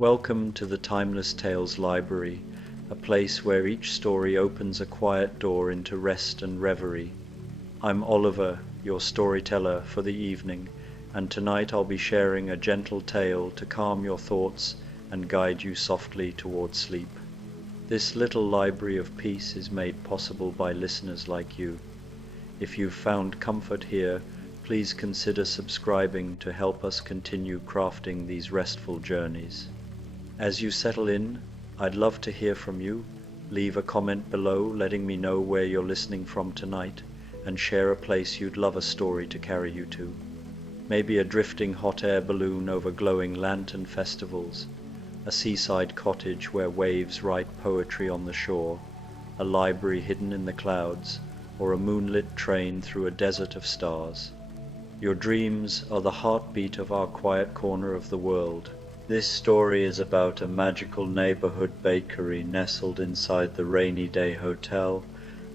Welcome to the Timeless Tales Library, a place where each story opens a quiet door into rest and reverie. I'm Oliver, your storyteller for the evening, and tonight I'll be sharing a gentle tale to calm your thoughts and guide you softly towards sleep. This little library of peace is made possible by listeners like you. If you've found comfort here, please consider subscribing to help us continue crafting these restful journeys. As you settle in, I'd love to hear from you. Leave a comment below letting me know where you're listening from tonight, and share a place you'd love a story to carry you to. Maybe a drifting hot air balloon over glowing lantern festivals, a seaside cottage where waves write poetry on the shore, a library hidden in the clouds, or a moonlit train through a desert of stars. Your dreams are the heartbeat of our quiet corner of the world. This story is about a magical neighborhood bakery nestled inside the Rainy Day Hotel,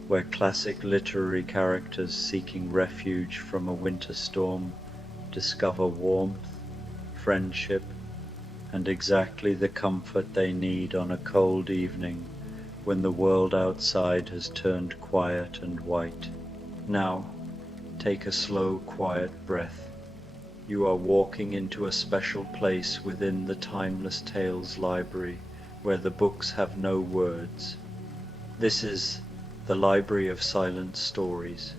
where classic literary characters seeking refuge from a winter storm discover warmth, friendship, and exactly the comfort they need on a cold evening when the world outside has turned quiet and white. Now, take a slow, quiet breath. You are walking into a special place within the Timeless Tales Library, where the books have no words. This is the Library of Silent Stories,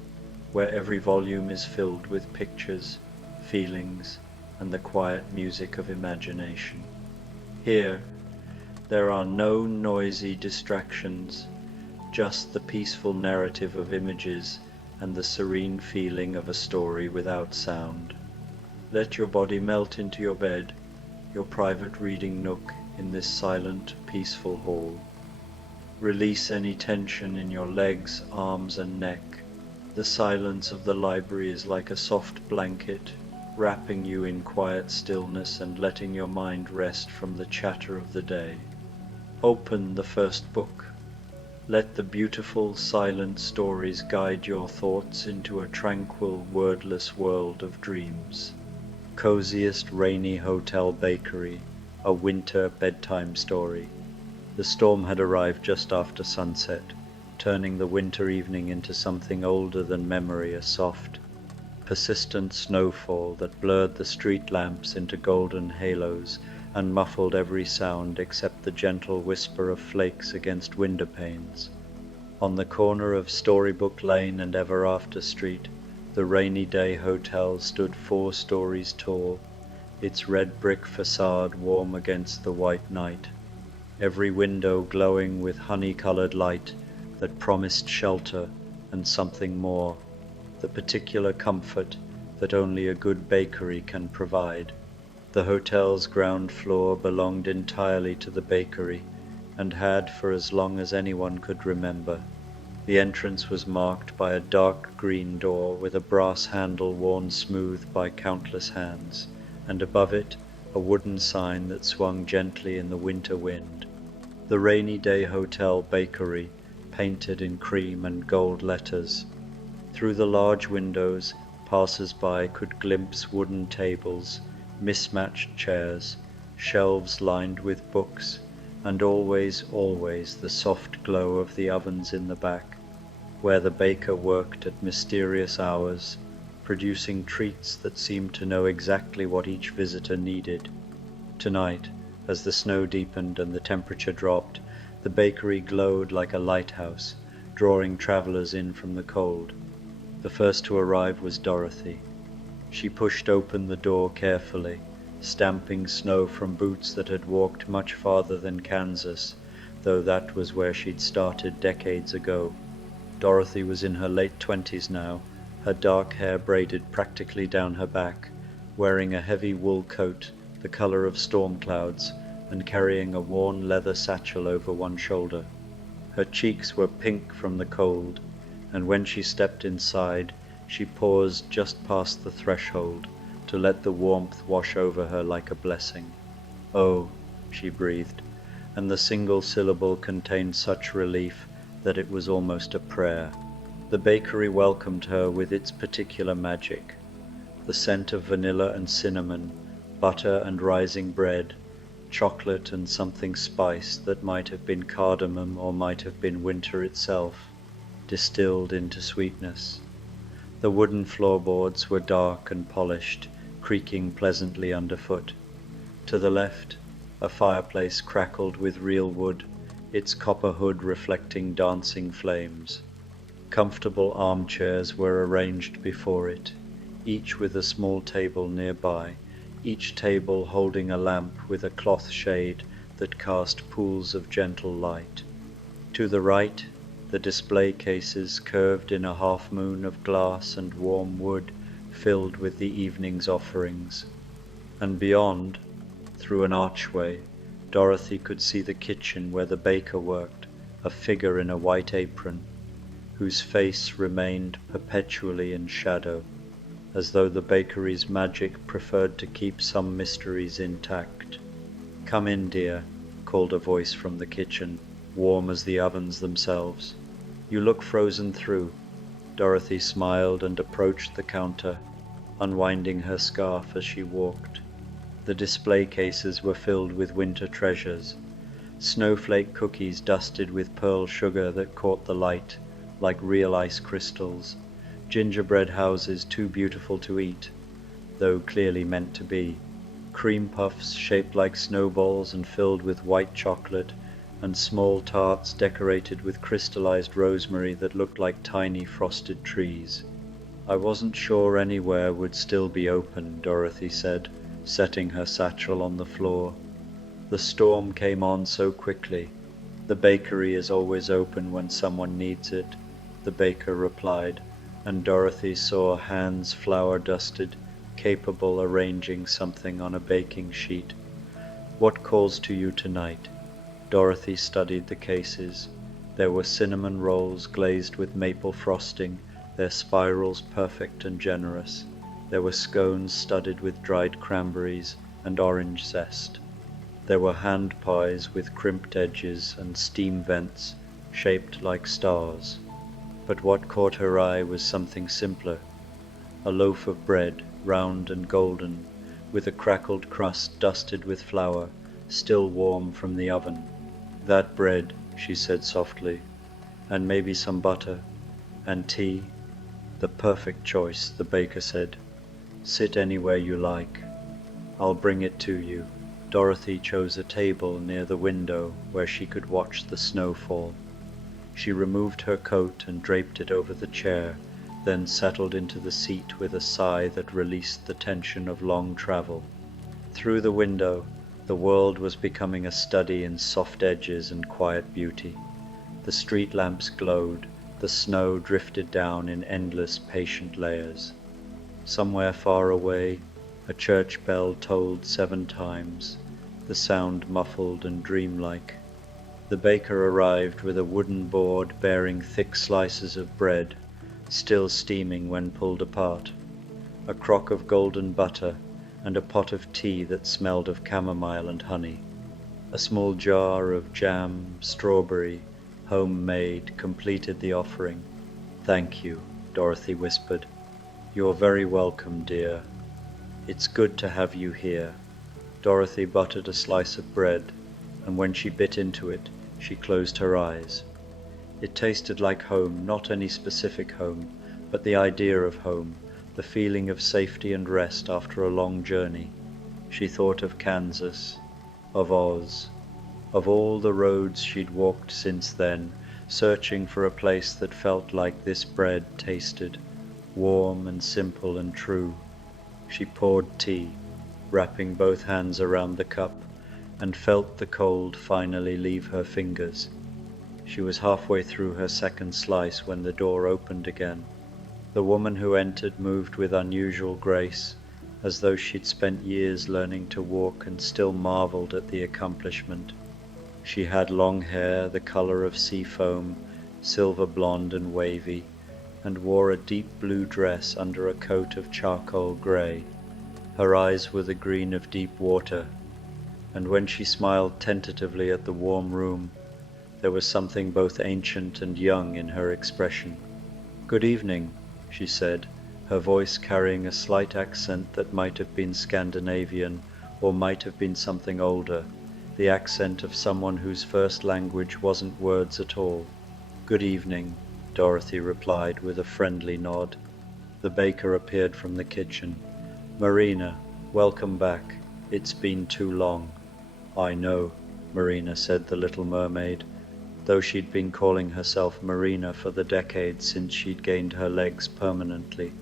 where every volume is filled with pictures, feelings, and the quiet music of imagination. Here, there are no noisy distractions, just the peaceful narrative of images and the serene feeling of a story without sound. Let your body melt into your bed, your private reading nook in this silent, peaceful hall. Release any tension in your legs, arms, and neck. The silence of the library is like a soft blanket, wrapping you in quiet stillness and letting your mind rest from the chatter of the day. Open the first book. Let the beautiful, silent stories guide your thoughts into a tranquil, wordless world of dreams. Coziest Rainy Hotel Bakery, a winter bedtime story. The storm had arrived just after sunset, turning the winter evening into something older than memory, a soft, persistent snowfall that blurred the street lamps into golden halos and muffled every sound except the gentle whisper of flakes against window panes. On the corner of Storybook Lane and Ever After Street, the Rainy Day Hotel stood 4 stories tall, its red brick facade warm against the white night, every window glowing with honey-colored light that promised shelter and something more, the particular comfort that only a good bakery can provide. The hotel's ground floor belonged entirely to the bakery, and had for as long as anyone could remember. The entrance was marked by a dark green door with a brass handle worn smooth by countless hands, and above it a wooden sign that swung gently in the winter wind. The Rainy Day Hotel Bakery, painted in cream and gold letters. Through the large windows, passers-by could glimpse wooden tables, mismatched chairs, shelves lined with books, and always the soft glow of the ovens in the back, where the baker worked at mysterious hours, producing treats that seemed to know exactly what each visitor needed. Tonight, as the snow deepened and the temperature dropped, the bakery glowed like a lighthouse, drawing travelers in from the cold. The first to arrive was Dorothy. She pushed open the door carefully, stamping snow from boots that had walked much farther than Kansas, though that was where she'd started decades ago. Dorothy was in her late 20s now, her dark hair braided practically down her back, wearing a heavy wool coat the color of storm clouds, and carrying a worn leather satchel over one shoulder. Her cheeks were pink from the cold, and when she stepped inside, she paused just past the threshold to let the warmth wash over her like a blessing. "Oh," she breathed, and the single syllable contained such relief that it was almost a prayer. The bakery welcomed her with its particular magic. The scent of vanilla and cinnamon, butter and rising bread, chocolate and something spiced that might have been cardamom or might have been winter itself, distilled into sweetness. The wooden floorboards were dark and polished, creaking pleasantly underfoot. To the left, a fireplace crackled with real wood, its copper hood reflecting dancing flames. Comfortable armchairs were arranged before it, each with a small table nearby, each table holding a lamp with a cloth shade that cast pools of gentle light. To the right, the display cases curved in a half-moon of glass and warm wood filled with the evening's offerings. And beyond, through an archway, Dorothy could see the kitchen where the baker worked, a figure in a white apron, whose face remained perpetually in shadow, as though the bakery's magic preferred to keep some mysteries intact. "Come in, dear," called a voice from the kitchen, warm as the ovens themselves. "You look frozen through." Dorothy smiled and approached the counter, unwinding her scarf as she walked. The display cases were filled with winter treasures, snowflake cookies dusted with pearl sugar that caught the light like real ice crystals, gingerbread houses too beautiful to eat, though clearly meant to be, cream puffs shaped like snowballs and filled with white chocolate, and small tarts decorated with crystallized rosemary that looked like tiny frosted trees. "I wasn't sure anywhere would still be open," Dorothy said, setting her satchel on the floor. "The storm came on so quickly. The bakery is always open when someone needs it," the baker replied, and Dorothy saw hands flour-dusted, capable arranging something on a baking sheet. "What calls to you tonight?" Dorothy studied the cases. There were cinnamon rolls glazed with maple frosting, their spirals perfect and generous. There were scones studded with dried cranberries and orange zest. There were hand pies with crimped edges and steam vents shaped like stars. But what caught her eye was something simpler. A loaf of bread, round and golden, with a crackled crust dusted with flour, still warm from the oven. "That bread," she said softly, "and maybe some butter, and tea." "The perfect choice," the baker said. "Sit anywhere you like. I'll bring it to you." Dorothy chose a table near the window where she could watch the snow fall. She removed her coat and draped it over the chair, then settled into the seat with a sigh that released the tension of long travel. Through the window, the world was becoming a study in soft edges and quiet beauty. The street lamps glowed, the snow drifted down in endless patient layers. Somewhere far away, a church bell tolled 7 times, the sound muffled and dreamlike. The baker arrived with a wooden board bearing thick slices of bread, still steaming when pulled apart, a crock of golden butter, and a pot of tea that smelled of chamomile and honey. A small jar of jam, strawberry, homemade, completed the offering. "Thank you," Dorothy whispered. "You're very welcome, dear. It's good to have you here." Dorothy buttered a slice of bread, and when she bit into it, she closed her eyes. It tasted like home, not any specific home, but the idea of home, the feeling of safety and rest after a long journey. She thought of Kansas, of Oz, of all the roads she'd walked since then, searching for a place that felt like this bread tasted, warm and simple and true. She poured tea, wrapping both hands around the cup, and felt the cold finally leave her fingers. She was halfway through her second slice when the door opened again. The woman who entered moved with unusual grace, as though she'd spent years learning to walk and still marveled at the accomplishment. She had long hair the color of sea foam, silver blonde and wavy, and wore a deep blue dress under a coat of charcoal gray. Her eyes were the green of deep water, and when she smiled tentatively at the warm room, there was something both ancient and young in her expression. "Good evening," she said, her voice carrying a slight accent that might have been Scandinavian or might have been something older, the accent of someone whose first language wasn't words at all. "Good evening," Dorothy replied with a friendly nod. The baker appeared from the kitchen. "Marina, welcome back. It's been too long." "I know," Marina said, the little mermaid, though she'd been calling herself Marina for the decades since she'd gained her legs permanently,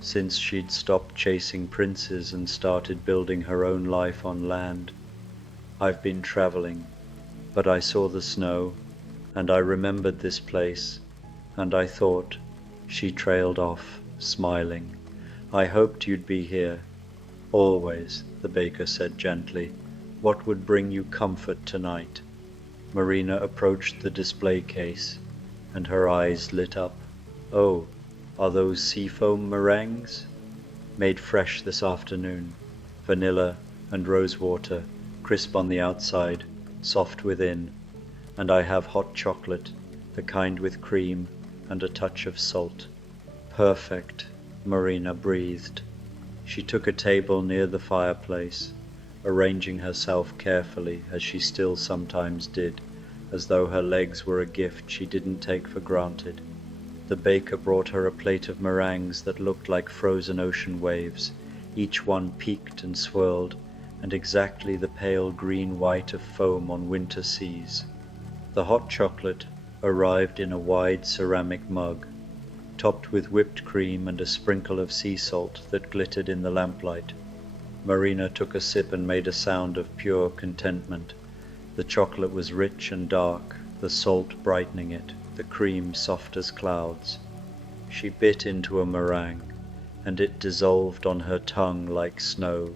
since she'd stopped chasing princes and started building her own life on land. "I've been traveling, but I saw the snow, and I remembered this place, and I thought," she trailed off, smiling, "I hoped you'd be here." "Always," the baker said gently. "What would bring you comfort tonight?" Marina approached the display case, and her eyes lit up. "Oh, are those seafoam meringues? Made fresh this afternoon. Vanilla and rosewater, crisp on the outside, soft within. And I have hot chocolate, the kind with cream and a touch of salt." "Perfect," Marina breathed. She took a table near the fireplace, arranging herself carefully, as she still sometimes did, as though her legs were a gift she didn't take for granted. The baker brought her a plate of meringues that looked like frozen ocean waves, each one peaked and swirled, and exactly the pale green-white of foam on winter seas. The hot chocolate arrived in a wide ceramic mug, topped with whipped cream and a sprinkle of sea salt that glittered in the lamplight. Marina took a sip and made a sound of pure contentment. The chocolate was rich and dark, the salt brightening it, the cream soft as clouds. She bit into a meringue, and it dissolved on her tongue like snow,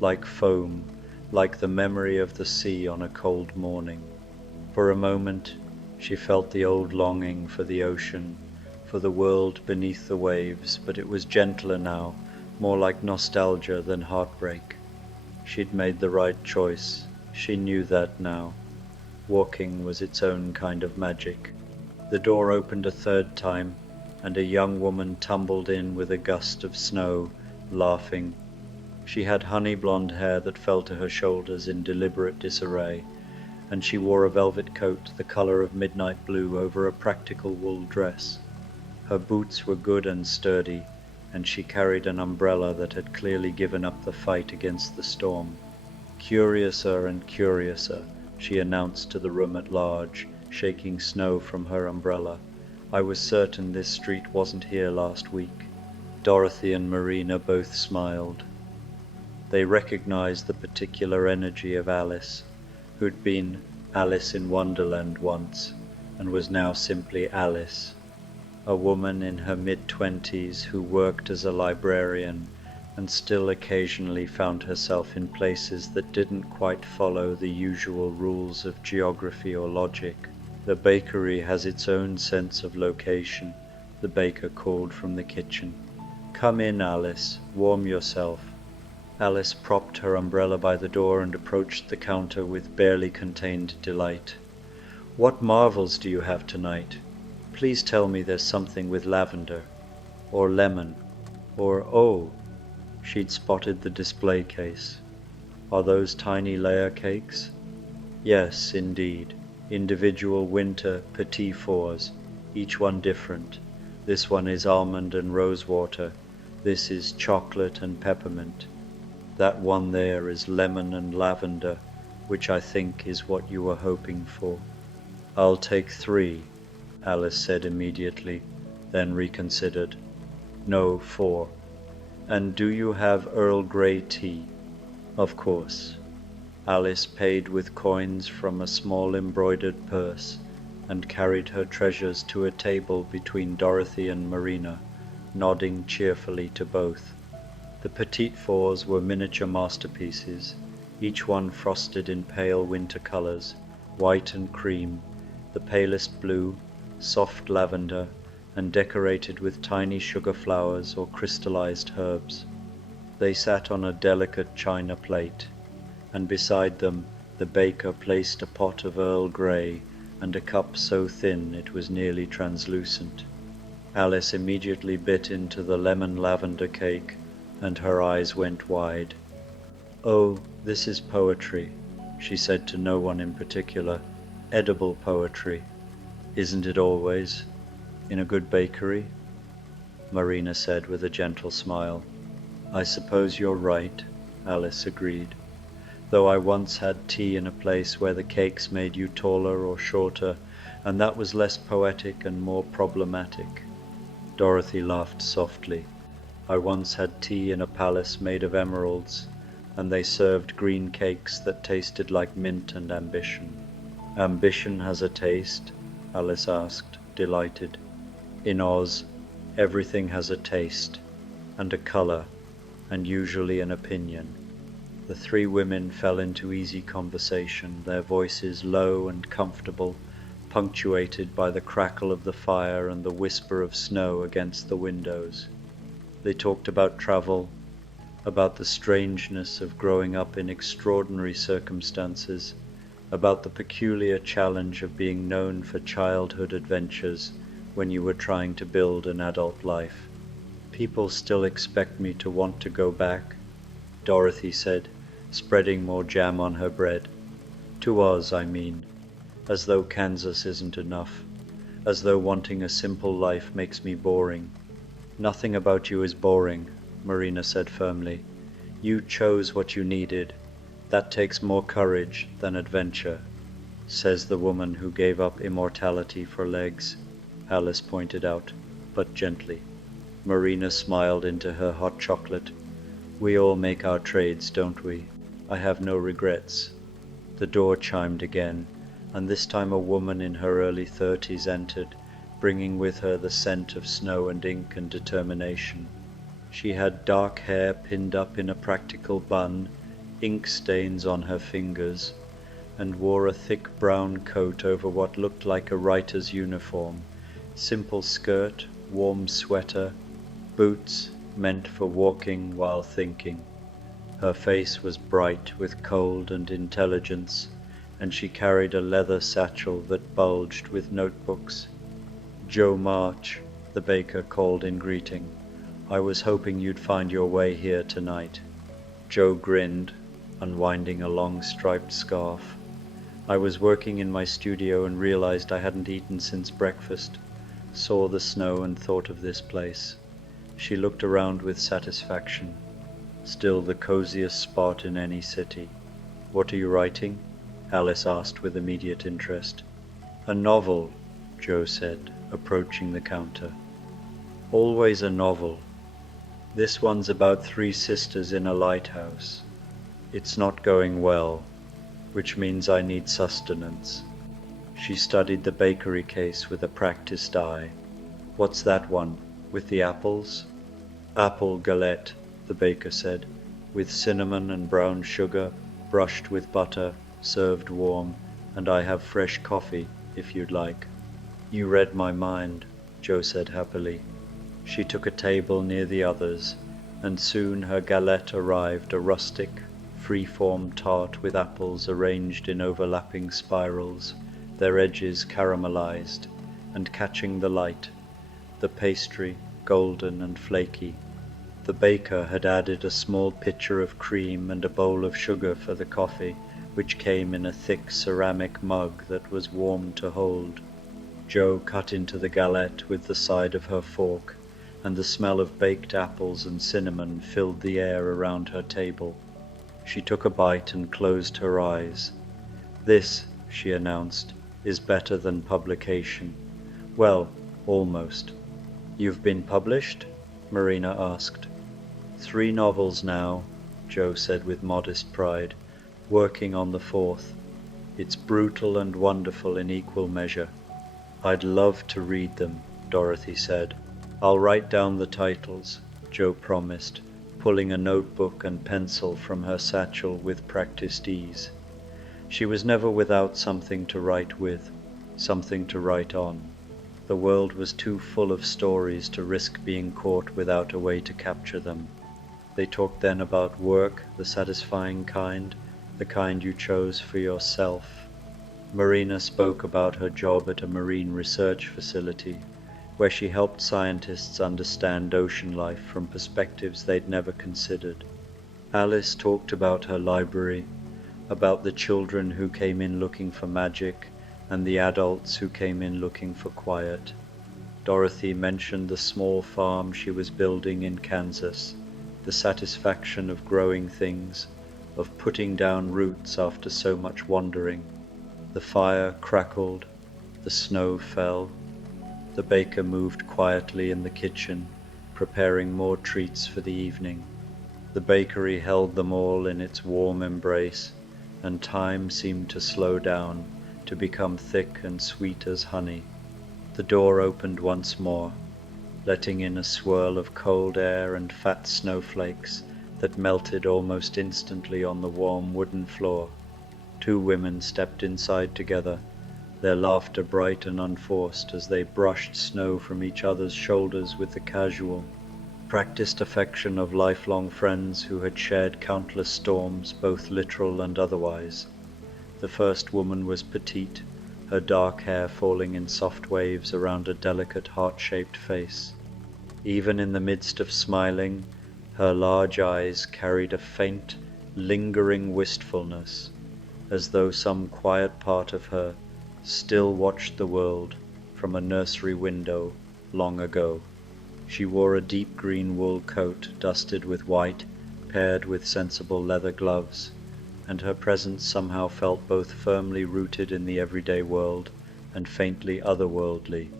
like foam, like the memory of the sea on a cold morning. For a moment she felt the old longing for the ocean, for the world beneath the waves, but it was gentler now, more like nostalgia than heartbreak. She'd made the right choice. She knew that now. Walking was its own kind of magic. The door opened a third time, and a young woman tumbled in with a gust of snow, laughing. She had honey blonde hair that fell to her shoulders in deliberate disarray, and she wore a velvet coat the color of midnight blue over a practical wool dress. Her boots were good and sturdy, and she carried an umbrella that had clearly given up the fight against the storm. "Curiouser and curiouser," she announced to the room at large, shaking snow from her umbrella. "I was certain this street wasn't here last week." Dorothy and Marina both smiled. They recognized the particular energy of Alice, who'd been Alice in Wonderland once, and was now simply Alice. A woman in her mid-20s who worked as a librarian and still occasionally found herself in places that didn't quite follow the usual rules of geography or logic. "The bakery has its own sense of location," the baker called from the kitchen. "Come in, Alice, warm yourself." Alice propped her umbrella by the door and approached the counter with barely contained delight. "What marvels do you have tonight? Please tell me there's something with lavender, or lemon, or oh," she'd spotted the display case. "Are those tiny layer cakes?" "Yes, indeed. Individual winter petit fours, each one different. This one is almond and rosewater. This is chocolate and peppermint. That one there is lemon and lavender, which I think is what you were hoping for." "I'll take 3, Alice said immediately, then reconsidered. "No, 4. And do you have Earl Grey tea?" "Of course." Alice paid with coins from a small embroidered purse, and carried her treasures to a table between Dorothy and Marina, nodding cheerfully to both. The petite fours were miniature masterpieces, each one frosted in pale winter colors, white and cream, the palest blue, soft lavender, and decorated with tiny sugar flowers or crystallized herbs. They sat on a delicate china plate, and beside them the baker placed a pot of Earl Grey and a cup so thin it was nearly translucent. Alice immediately bit into the lemon lavender cake, and her eyes went wide. "Oh, this is poetry. she said to no one in particular. Edible poetry. Isn't it always? In a good bakery? Marina said with a gentle smile. I suppose you're right, Alice agreed. Though I once had tea in a place where the cakes made you taller or shorter, and that was less poetic and more problematic. Dorothy laughed softly. I once had tea in a palace made of emeralds, and they served green cakes that tasted like mint and ambition. Ambition has a taste? Alice asked, delighted. In Oz, everything has a taste, and a color, and usually an opinion. The three women fell into easy conversation, their voices low and comfortable, punctuated by the crackle of the fire and the whisper of snow against the windows. They talked about travel, about the strangeness of growing up in extraordinary circumstances, about the peculiar challenge of being known for childhood adventures when you were trying to build an adult life. People still expect me to want to go back, Dorothy said, spreading more jam on her bread. To Oz, I mean. As though Kansas isn't enough. As though wanting a simple life makes me boring. Nothing about you is boring, Marina said firmly. You chose what you needed. That takes more courage than adventure, says the woman who gave up immortality for legs, Alice pointed out, but gently. Marina smiled into her hot chocolate. We all make our trades, don't we? I have no regrets. The door chimed again, and this time a woman in her early 30s entered, bringing with her the scent of snow and ink and determination. She had dark hair pinned up in a practical bun, ink stains on her fingers, and wore a thick brown coat over what looked like a writer's uniform, simple skirt, warm sweater, boots meant for walking while thinking. Her face was bright with cold and intelligence, and she carried a leather satchel that bulged with notebooks. Joe March, the baker called in greeting. I was hoping you'd find your way here tonight. Joe grinned, unwinding a long striped scarf. I was working in my studio and realized I hadn't eaten since breakfast, saw the snow and thought of this place. She looked around with satisfaction. Still the coziest spot in any city. What are you writing? Alice asked with immediate interest. A novel, Joe said, approaching the counter. Always a novel. This one's about 3 sisters in a lighthouse. It's not going well, which means I need sustenance. She studied the bakery case with a practiced eye. What's that one, with the apples? Apple galette, the baker said, with cinnamon and brown sugar, brushed with butter, served warm, and I have fresh coffee, if you'd like. You read my mind, Joe said happily. She took a table near the others, and soon her galette arrived, a rustic, free-form tart with apples arranged in overlapping spirals, their edges caramelized, and catching the light, the pastry golden and flaky. The baker had added a small pitcher of cream and a bowl of sugar for the coffee, which came in a thick ceramic mug that was warm to hold. Joe cut into the galette with the side of her fork, and the smell of baked apples and cinnamon filled the air around her table. She took a bite and closed her eyes. This, she announced, is better than publication. Well, almost. You've been published? Marina asked. 3 novels now, Joe said with modest pride, working on the 4th. It's brutal and wonderful in equal measure. I'd love to read them, Dorothy said. I'll write down the titles, Joe promised, pulling a notebook and pencil from her satchel with practiced ease. She was never without something to write with, something to write on. The world was too full of stories to risk being caught without a way to capture them. They talked then about work, the satisfying kind, the kind you chose for yourself. Marina spoke about her job at a marine research facility, where she helped scientists understand ocean life from perspectives they'd never considered. Alice talked about her library, about the children who came in looking for magic and the adults who came in looking for quiet. Dorothy mentioned the small farm she was building in Kansas, the satisfaction of growing things, of putting down roots after so much wandering. The fire crackled, the snow fell. The baker moved quietly in the kitchen, preparing more treats for the evening. The bakery held them all in its warm embrace, and time seemed to slow down, to become thick and sweet as honey. The door opened once more, letting in a swirl of cold air and fat snowflakes that melted almost instantly on the warm wooden floor. Two women stepped inside together, their laughter bright and unforced as they brushed snow from each other's shoulders with the casual, practiced affection of lifelong friends who had shared countless storms, both literal and otherwise. The first woman was petite, her dark hair falling in soft waves around a delicate heart-shaped face. Even in the midst of smiling, her large eyes carried a faint, lingering wistfulness, as though some quiet part of her still watched the world from a nursery window long ago. She wore a deep green wool coat dusted with white, paired with sensible leather gloves, and her presence somehow felt both firmly rooted in the everyday world and faintly otherworldly,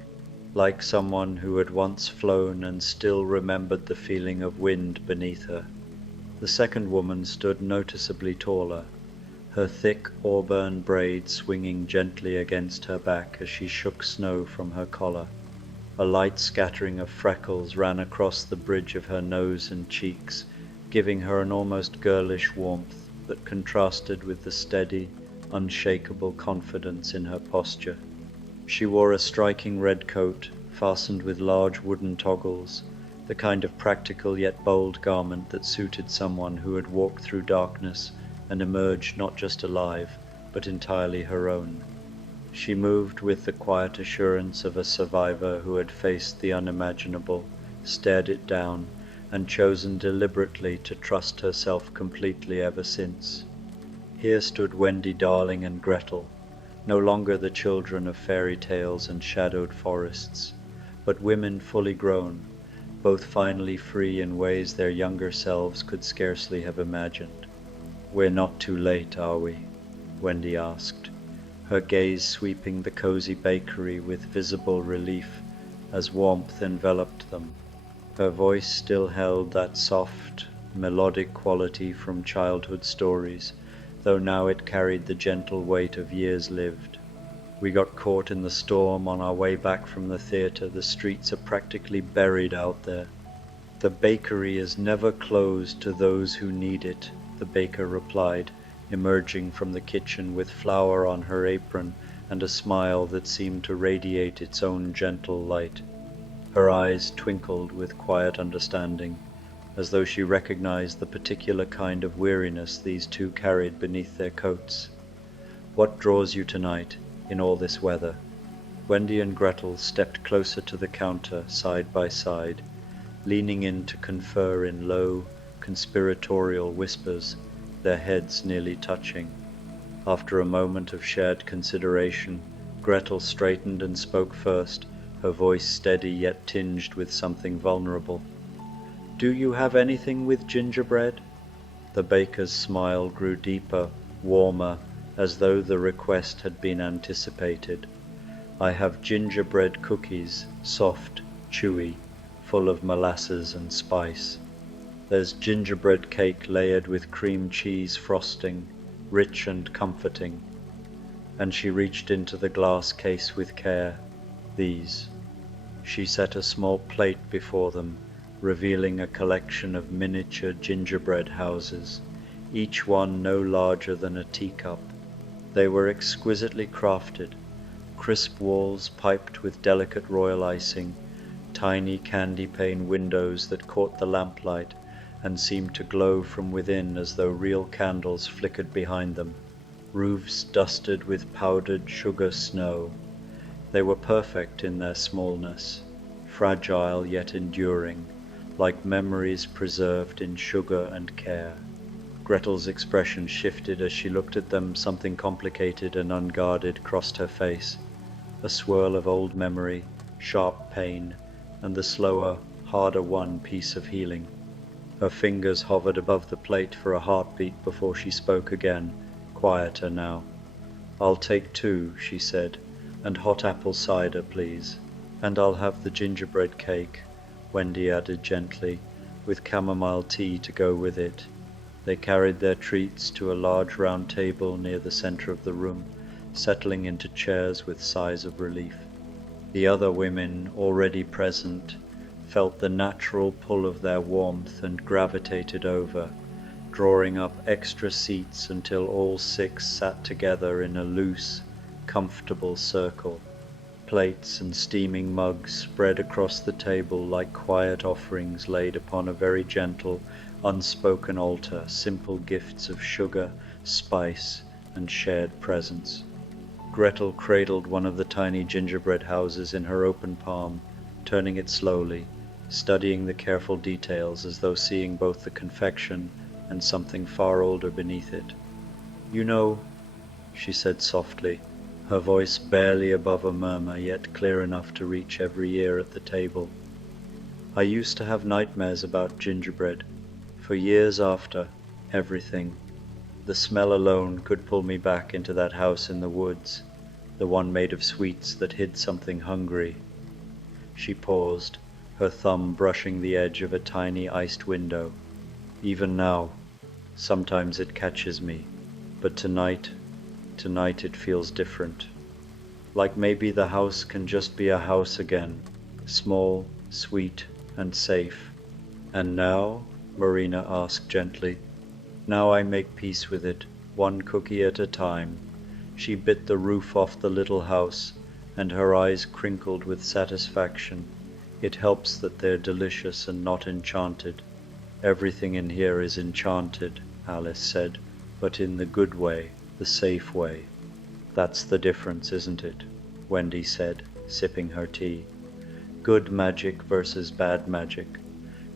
like someone who had once flown and still remembered the feeling of wind beneath her. The second woman stood noticeably taller, her thick auburn braid swinging gently against her back as she shook snow from her collar. A light scattering of freckles ran across the bridge of her nose and cheeks, giving her an almost girlish warmth that contrasted with the steady, unshakable confidence in her posture. She wore a striking red coat, fastened with large wooden toggles, the kind of practical yet bold garment that suited someone who had walked through darkness and emerged not just alive, but entirely her own. She moved with the quiet assurance of a survivor who had faced the unimaginable, stared it down, and chosen deliberately to trust herself completely ever since. Here stood Wendy Darling and Gretel, no longer the children of fairy tales and shadowed forests, but women fully grown, both finally free in ways their younger selves could scarcely have imagined. "We're not too late, are we?" Wendy asked, her gaze sweeping the cozy bakery with visible relief as warmth enveloped them. Her voice still held that soft, melodic quality from childhood stories, though now it carried the gentle weight of years lived. "We got caught in the storm on our way back from the theater. The streets are practically buried out there." "The bakery is never closed to those who need it," the baker replied, emerging from the kitchen with flour on her apron and a smile that seemed to radiate its own gentle light. Her eyes twinkled with quiet understanding, as though she recognized the particular kind of weariness these two carried beneath their coats. "What draws you tonight, in all this weather?" Wendy and Gretel stepped closer to the counter, side by side, leaning in to confer in low, conspiratorial whispers, their heads nearly touching. After a moment of shared consideration, Gretel straightened and spoke first, her voice steady yet tinged with something vulnerable. "Do you have anything with gingerbread?" The baker's smile grew deeper, warmer, as though the request had been anticipated. "I have gingerbread cookies, soft, chewy, full of molasses and spice. There's gingerbread cake layered with cream cheese frosting, rich and comforting." And she reached into the glass case with care. "These." She set a small plate before them, revealing a collection of miniature gingerbread houses, each one no larger than a teacup. They were exquisitely crafted, crisp walls piped with delicate royal icing, tiny candy pane windows that caught the lamplight and seemed to glow from within as though real candles flickered behind them, roofs dusted with powdered sugar snow. They were perfect in their smallness, fragile yet enduring, like memories preserved in sugar and care. Gretel's expression shifted as she looked at them. Something complicated and unguarded crossed her face. A swirl of old memory, sharp pain, and the slower, harder won peace of healing. Her fingers hovered above the plate for a heartbeat before she spoke again, quieter now. "I'll take 2, she said, "and hot apple cider, please. And I'll have the gingerbread cake," Wendy added gently, "with chamomile tea to go with it." They carried their treats to a large round table near the center of the room, settling into chairs with sighs of relief. The other women, already present, felt the natural pull of their warmth and gravitated over, drawing up extra seats until all 6 sat together in a loose, comfortable circle. Plates and steaming mugs spread across the table like quiet offerings laid upon a very gentle, unspoken altar, simple gifts of sugar, spice, and shared presence. Gretel cradled one of the tiny gingerbread houses in her open palm, turning it slowly, studying the careful details as though seeing both the confection and something far older beneath it. "You know," she said softly, her voice barely above a murmur, yet clear enough to reach every ear at the table, "I used to have nightmares about gingerbread, for years after, everything. The smell alone could pull me back into that house in the woods, the one made of sweets that hid something hungry." She paused, her thumb brushing the edge of a tiny iced window. "Even now, sometimes it catches me, but tonight it feels different. Like maybe the house can just be a house again, small, sweet, and safe." "And now?" Marina asked gently. "Now I make peace with it, one cookie at a time." She bit the roof off the little house, and her eyes crinkled with satisfaction. "It helps that they're delicious and not enchanted." "Everything in here is enchanted," Alice said, "but in the good way, the safe way." "That's the difference, isn't it?" Wendy said, sipping her tea. "Good magic versus bad magic.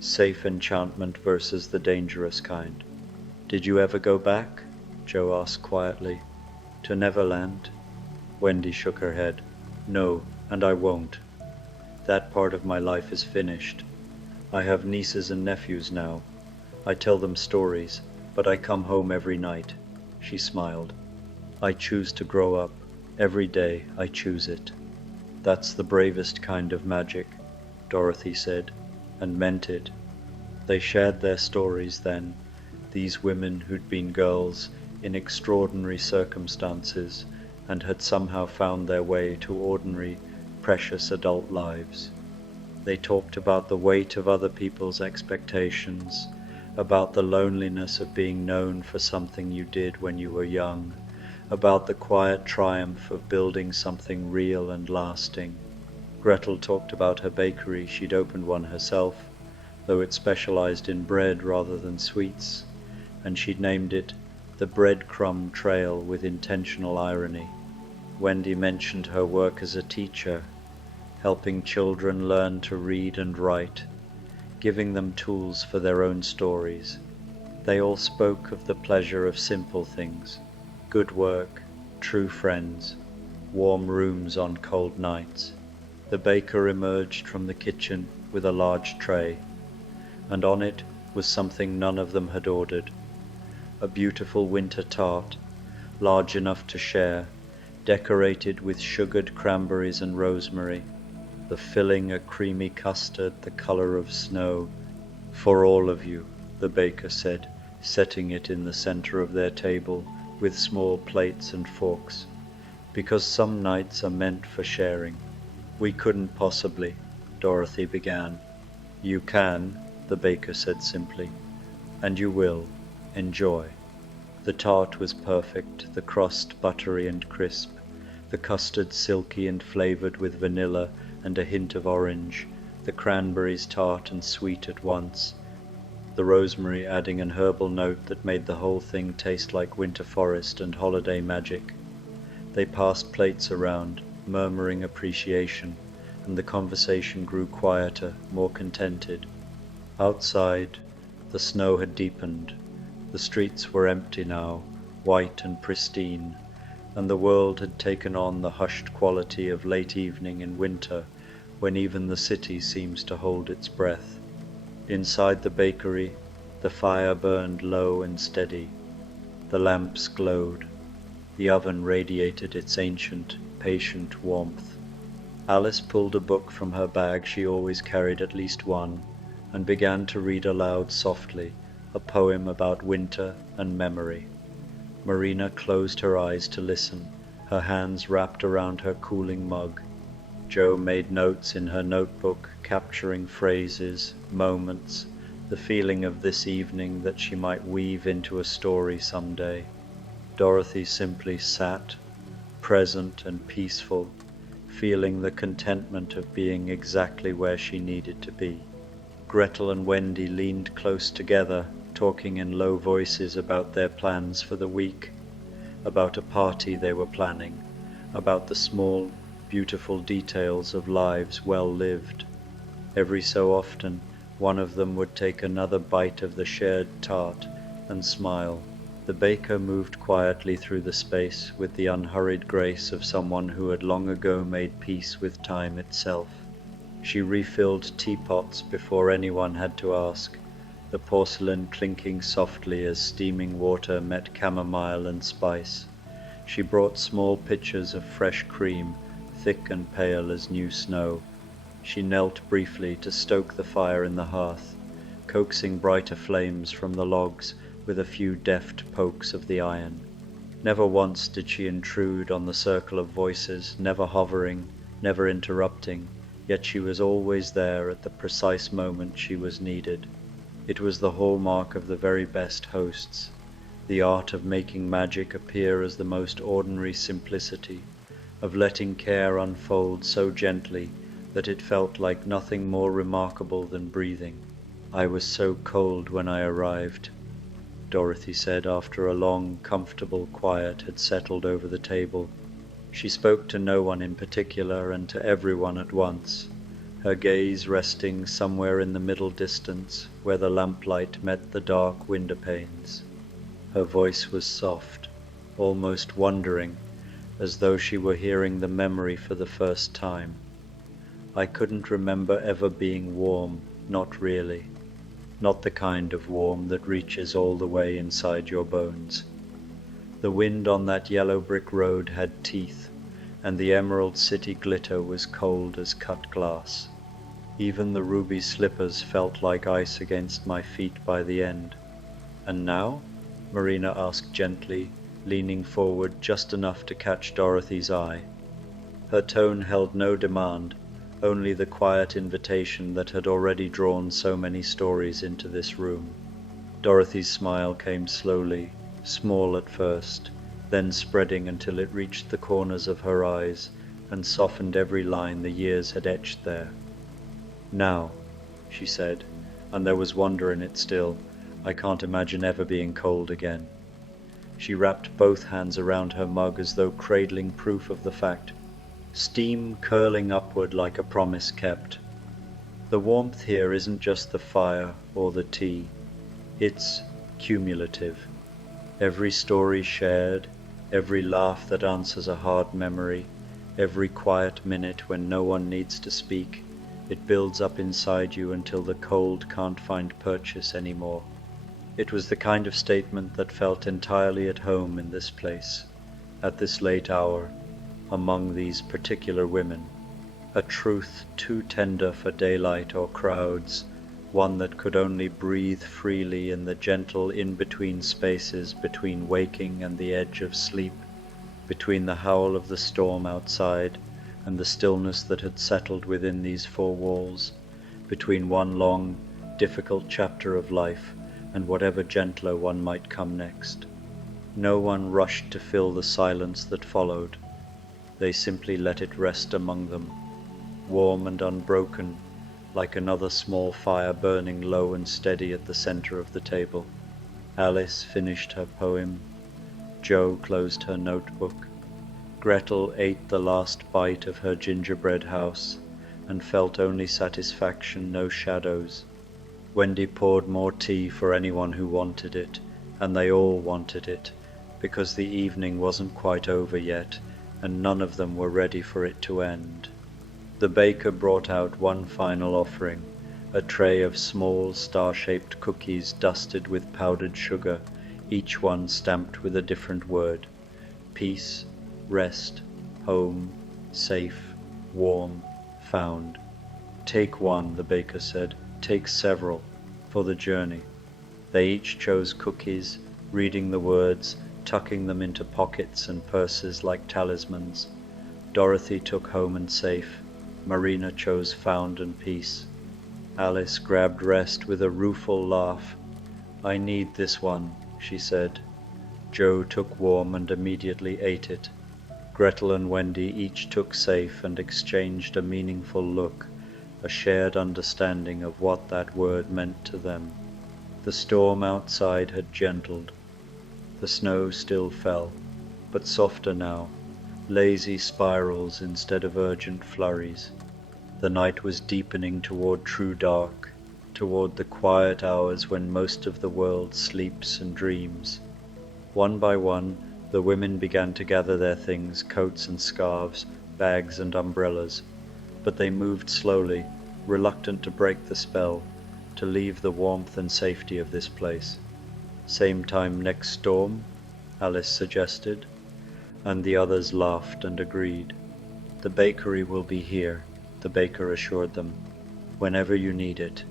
Safe enchantment versus the dangerous kind." "Did you ever go back?" Joe asked quietly. "To Neverland?" Wendy shook her head. "No, and I won't. That part of my life is finished. I have nieces and nephews now. I tell them stories, but I come home every night." She smiled. "I choose to grow up. Every day I choose it." "That's the bravest kind of magic," Dorothy said, and meant it. They shared their stories then, these women who'd been girls in extraordinary circumstances and had somehow found their way to ordinary, precious adult lives. They talked about the weight of other people's expectations, about the loneliness of being known for something you did when you were young, about the quiet triumph of building something real and lasting. Gretel talked about her bakery. She'd opened one herself, though it specialized in bread rather than sweets, and she'd named it the Breadcrumb Trail with intentional irony. Wendy mentioned her work as a teacher, helping children learn to read and write, giving them tools for their own stories. They all spoke of the pleasure of simple things, good work, true friends, warm rooms on cold nights. The baker emerged from the kitchen with a large tray, and on it was something none of them had ordered. A beautiful winter tart, large enough to share, decorated with sugared cranberries and rosemary, the filling a creamy custard the color of snow. "For all of you," the baker said, setting it in the center of their table with small plates and forks, "because some nights are meant for sharing." "We couldn't possibly," Dorothy began. "You can," the baker said simply, "and you will. Enjoy." The tart was perfect, the crust buttery and crisp, the custard silky and flavored with vanilla and a hint of orange, the cranberries tart and sweet at once, the rosemary adding an herbal note that made the whole thing taste like winter forest and holiday magic. They passed plates around, murmuring appreciation, and the conversation grew quieter, more contented. Outside, the snow had deepened, The streets were empty now, white and pristine, and the world had taken on the hushed quality of late evening in winter, when even the city seems to hold its breath. Inside the bakery, the fire burned low and steady. The lamps glowed. The oven radiated its ancient, patient warmth. Alice pulled a book from her bag, she always carried at least one, and began to read aloud softly, a poem about winter and memory. Marina closed her eyes to listen, her hands wrapped around her cooling mug. Jo made notes in her notebook, capturing phrases, moments, the feeling of this evening that she might weave into a story someday. Dorothy simply sat, present and peaceful, feeling the contentment of being exactly where she needed to be. Gretel and Wendy leaned close together, talking in low voices about their plans for the week, about a party they were planning, about the small, beautiful details of lives well lived. Every so often, one of them would take another bite of the shared tart and smile. The baker moved quietly through the space with the unhurried grace of someone who had long ago made peace with time itself. She refilled teapots before anyone had to ask, the porcelain clinking softly as steaming water met chamomile and spice. She brought small pitchers of fresh cream, thick and pale as new snow. She knelt briefly to stoke the fire in the hearth, coaxing brighter flames from the logs with a few deft pokes of the iron. Never once did she intrude on the circle of voices, never hovering, never interrupting, yet she was always there at the precise moment she was needed. It was the hallmark of the very best hosts, the art of making magic appear as the most ordinary simplicity, of letting care unfold so gently that it felt like nothing more remarkable than breathing. "I was so cold when I arrived," Dorothy said after a long, comfortable quiet had settled over the table. She spoke to no one in particular and to everyone at once, her gaze resting somewhere in the middle distance where the lamplight met the dark window panes. Her voice was soft, almost wondering, as though she were hearing the memory for the first time. "I couldn't remember ever being warm, not really. Not the kind of warm that reaches all the way inside your bones. The wind on that yellow brick road had teeth, and the Emerald City glitter was cold as cut glass. Even the ruby slippers felt like ice against my feet by the end. And now?" Marina asked gently, leaning forward just enough to catch Dorothy's eye. Her tone held no demand, only the quiet invitation that had already drawn so many stories into this room. Dorothy's smile came slowly, small at first, then spreading until it reached the corners of her eyes and softened every line the years had etched there. "Now," she said, and there was wonder in it still, "I can't imagine ever being cold again." She wrapped both hands around her mug as though cradling proof of the fact, steam curling upward like a promise kept. "The warmth here isn't just the fire or the tea. It's cumulative. Every story shared, every laugh that answers a hard memory, every quiet minute when no one needs to speak, it builds up inside you until the cold can't find purchase anymore." It was the kind of statement that felt entirely at home in this place, at this late hour, among these particular women. A truth too tender for daylight or crowds, one that could only breathe freely in the gentle in-between spaces between waking and the edge of sleep, between the howl of the storm outside and the stillness that had settled within these four walls, between one long, difficult chapter of life and whatever gentler one might come next. No one rushed to fill the silence that followed. They simply let it rest among them, warm and unbroken, like another small fire burning low and steady at the center of the table. Alice finished her poem. Jo closed her notebook. Gretel ate the last bite of her gingerbread house and felt only satisfaction, no shadows. Wendy poured more tea for anyone who wanted it, and they all wanted it, because the evening wasn't quite over yet, and none of them were ready for it to end. The baker brought out one final offering, a tray of small star-shaped cookies dusted with powdered sugar, each one stamped with a different word: peace, rest, home, safe, warm, found. Take one, the baker said, take several, for the journey. They each chose cookies, reading the words, tucking them into pockets and purses like talismans. Dorothy took home and safe. Marina chose found and peace. Alice grabbed rest with a rueful laugh. I need this one, she said. Jo took warm and immediately ate it. Gretel and Wendy each took safe and exchanged a meaningful look, a shared understanding of what that word meant to them. The storm outside had gentled. The snow still fell, but softer now, lazy spirals instead of urgent flurries. The night was deepening toward true dark, toward the quiet hours when most of the world sleeps and dreams. One by one, the women began to gather their things, coats and scarves, bags and umbrellas, but they moved slowly, reluctant to break the spell, to leave the warmth and safety of this place. Same time next storm, Alice suggested, and the others laughed and agreed. The bakery will be here, the baker assured them, whenever you need it.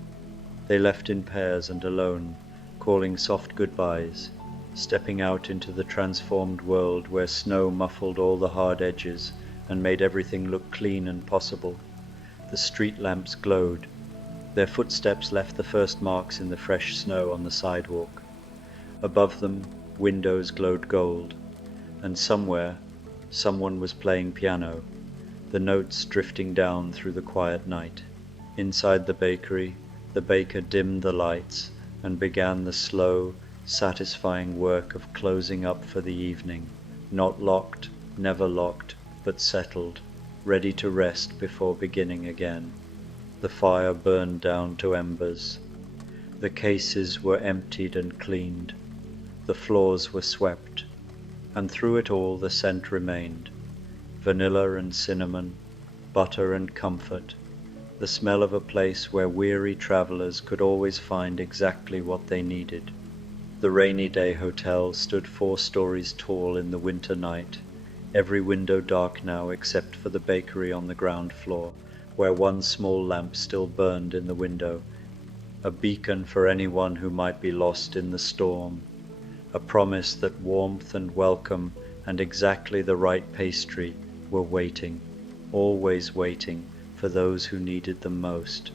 They left in pairs and alone, calling soft goodbyes, stepping out into the transformed world where snow muffled all the hard edges and made everything look clean and possible. The street lamps glowed. Their footsteps left the first marks in the fresh snow on the sidewalk. Above them, windows glowed gold, and somewhere, someone was playing piano, the notes drifting down through the quiet night. Inside the bakery, the baker dimmed the lights and began the slow, satisfying work of closing up for the evening, not locked, never locked, but settled, ready to rest before beginning again. The fire burned down to embers. The cases were emptied and cleaned. The floors were swept, and through it all the scent remained. Vanilla and cinnamon, butter and comfort, the smell of a place where weary travelers could always find exactly what they needed. The rainy day hotel stood 4 stories tall in the winter night, every window dark now except for the bakery on the ground floor, where one small lamp still burned in the window, a beacon for anyone who might be lost in the storm, a promise that warmth and welcome and exactly the right pastry were waiting, always waiting, for those who needed them most.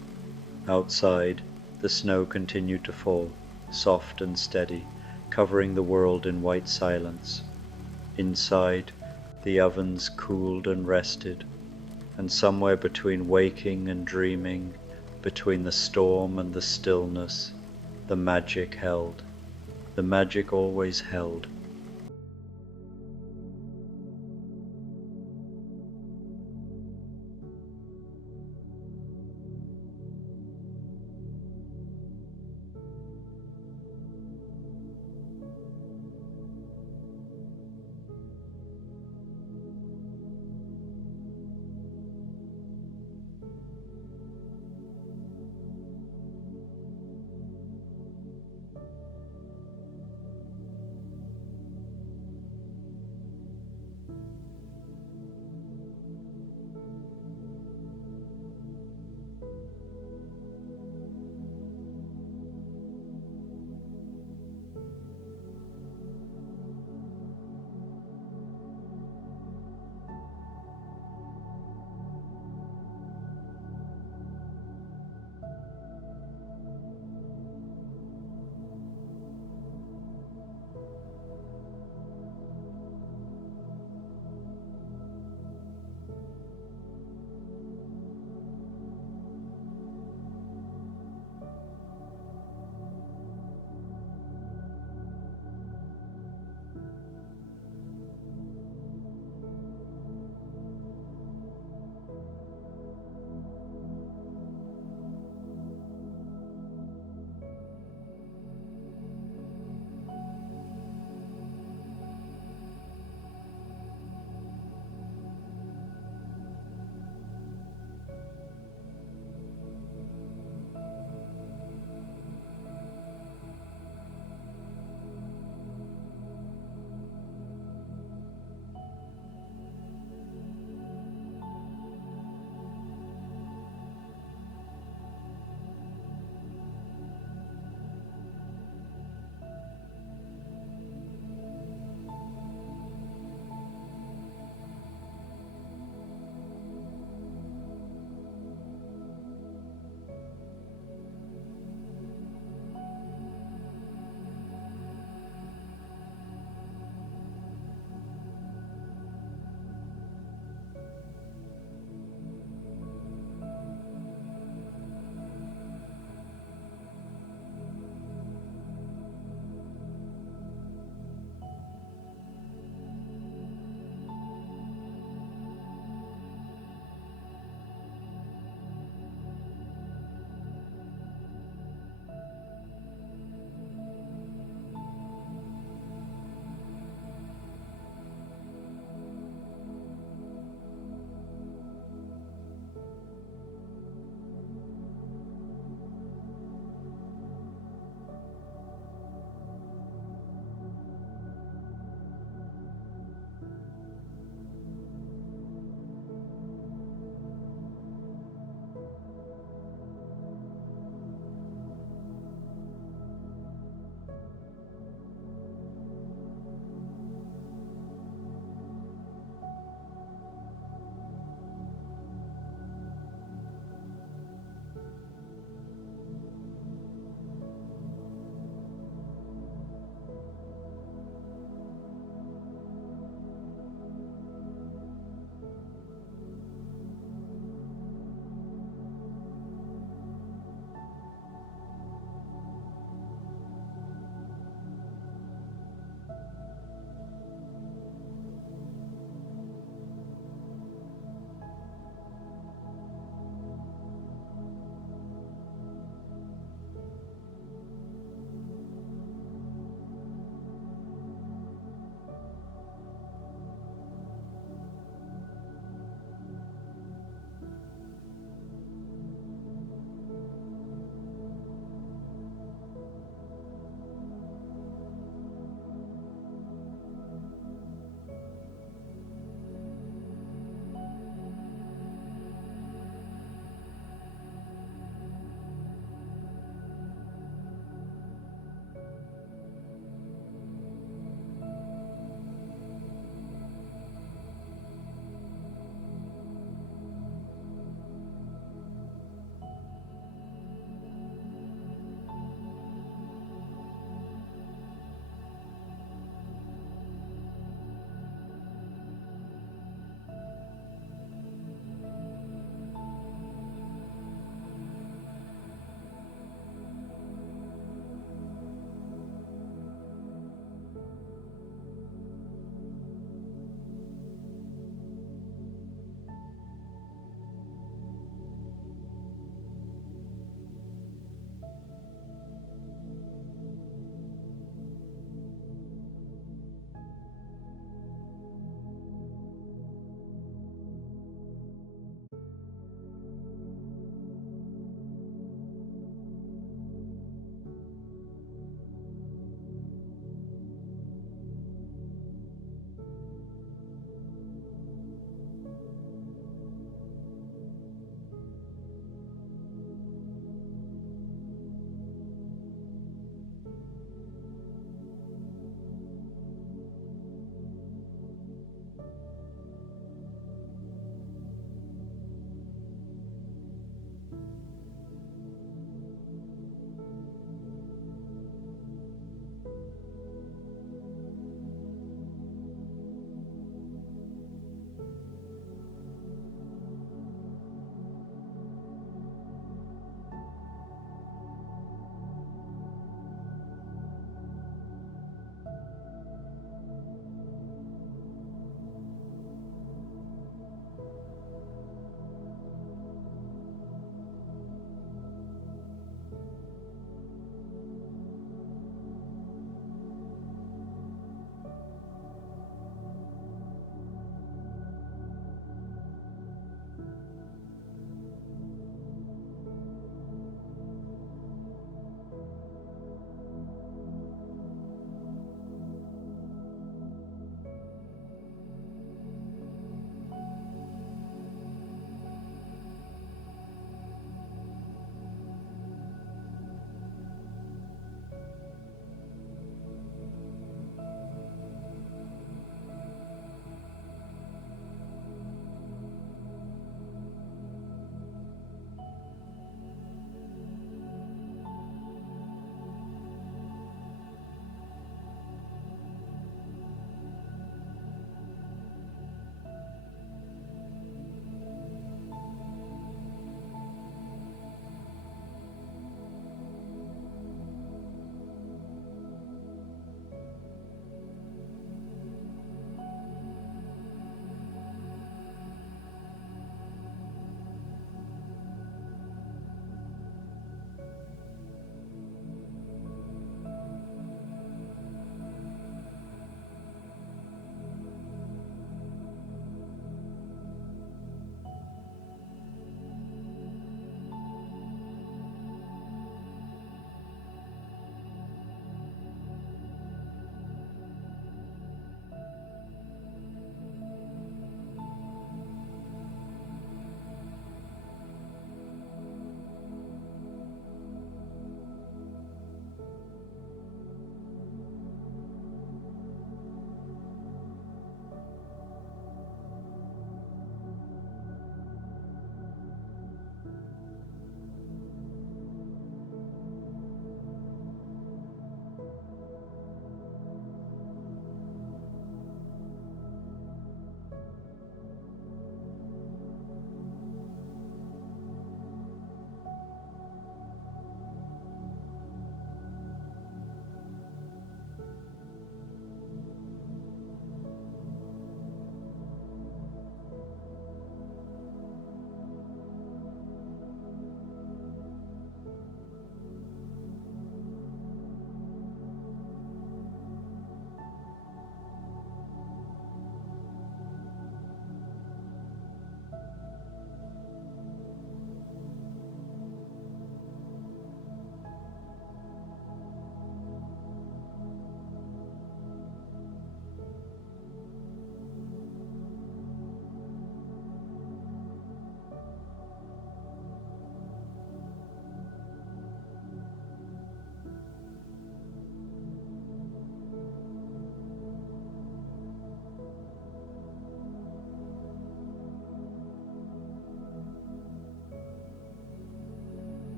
Outside, the snow continued to fall, soft and steady, covering the world in white silence. Inside, the ovens cooled and rested, and somewhere between waking and dreaming, between the storm and the stillness, the magic held. The magic always held,